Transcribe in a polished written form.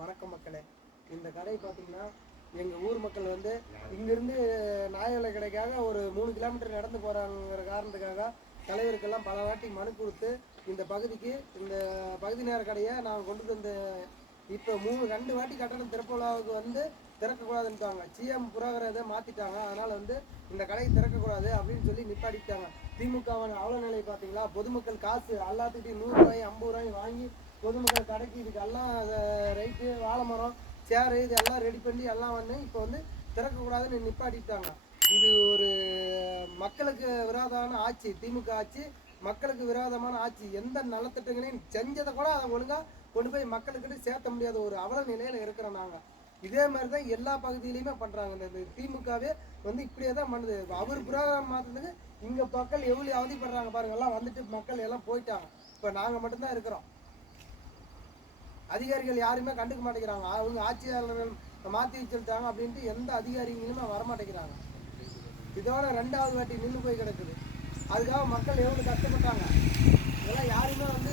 வணக்கம் மக்களே. இந்த கடை பார்த்தீங்கன்னா எங்கள் ஊர் மக்கள் வந்து இங்கேருந்து நாயலை கடைக்காக ஒரு 3 கிலோமீட்டர் நடந்து போகிறாங்கிற காரணத்துக்காக தலைவருக்கெல்லாம் பல வாட்டி மனு கொடுத்து இந்த பகுதிக்கு இந்த பகுதி நேர கடையை நான் கொண்டு வந்து இப்போ 2 வாட்டி கட்டணம் திறப்புலாவுக்கு வந்து திறக்கக்கூடாதுன்ட்டாங்க. சிஎம் புரோகரதை மாற்றிட்டாங்க. அதனால் வந்து இந்த கடையை திறக்கக்கூடாது அப்படின்னு சொல்லி நிப்பாட்டிட்டாங்க. திமுகவின் அவல நிலை பார்த்தீங்களா? பொதுமக்கள் காசு எல்லாத்துக்கிட்டையும் 100 ரூபாய் 50 ரூபாய் வாங்கி பொதுமக்கள் கடைக்கு இதுக்கெல்லாம் ரைட்டு வாழை மரம் சேரு இதெல்லாம் ரெடி பண்ணி எல்லாம் வந்து இப்போ வந்து திறக்கக்கூடாதுன்னு நிப்பாட்டிட்டாங்க. இது ஒரு மக்களுக்கு விரோதமான ஆட்சி. திமுக ஆட்சி மக்களுக்கு விரோதமான ஆட்சி. எந்த நலத்திட்டங்களையும் செஞ்சதை கூட அதை ஒழுங்காக கொண்டு போய் மக்களுக்கிட்ட சேர்த்த முடியாத ஒரு அவல நிலையில் இருக்கிறோம் நாங்கள். இதே மாதிரி தான் எல்லா பகுதியிலையுமே பண்ணுறாங்க. இந்த திமுகவே வந்து இப்படியே தான் பண்ணுது. அவர் புரோகிராம் மாற்றத்துக்கு இங்கே மக்கள் எவ்வளோ அவதிப்படுறாங்க பாருங்க. எல்லாம் வந்துட்டு மக்கள் எல்லாம் போயிட்டாங்க. இப்போ நாங்கள் மட்டும்தான் இருக்கிறோம். அதிகாரிகள் யாருமே கண்டுக்க மாட்டேங்கிறாங்க. அவங்க ஆட்சியாளர்கள் மாற்றி வச்சுட்டாங்க அப்படின்ட்டு எந்த அதிகாரிகளுமே வரமாட்டேங்கிறாங்க. இதோட 2வது வாட்டி நின்று போய் கிடக்குது. அதுக்காக மக்கள் எவ்வளோ கஷ்டப்பட்டாங்க. இதெல்லாம் யாருமே வந்து